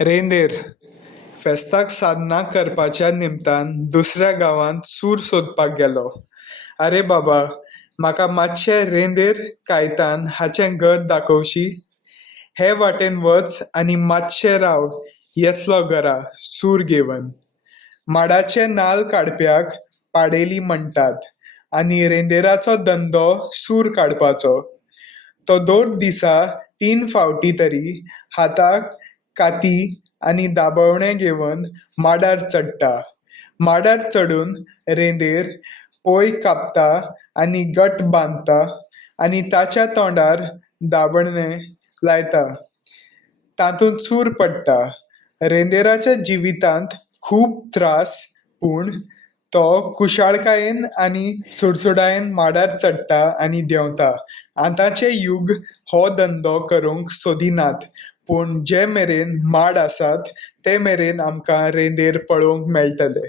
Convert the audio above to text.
रेंदेर फेस्ताक साधना करपाच्या निमतान दुसऱ्या गांवांत सूर सोदपाक गेलो. आरे बाबा, म्हाका मातशें रेंदेर कायतान हाचें घर दाखोवशी. हे वाटेन वच आनी मातशें राव, येतलो घरा सूर घेवन. माडाचे नाल्ल काडप्याक पाडेली म्हणटात आनी रेंदेराचो धंदो सूर काडपाचो. तो 2 दिसा 3 फावटी तरी हाताक काती आनी दाबवणें घेवन माडार चडटा. माडार चडून रेंदेर पोय कापता आनी घट बांदता आनी ताच्या तोंडार दाबणें लायता. तातूंत सूर पडटा. रेंदेराच्या जिवितांत खूब त्रास, पूण तो कुशाळकायेन आनी सुडसुडायेन माडार चडटा आनी देंवता. आतांचे युग हो धंदो करूंक सोदिनात, पूण जे मेरेन माड आसात ते मेरेन आमकां रेंदेर पळोवंक मेळटले.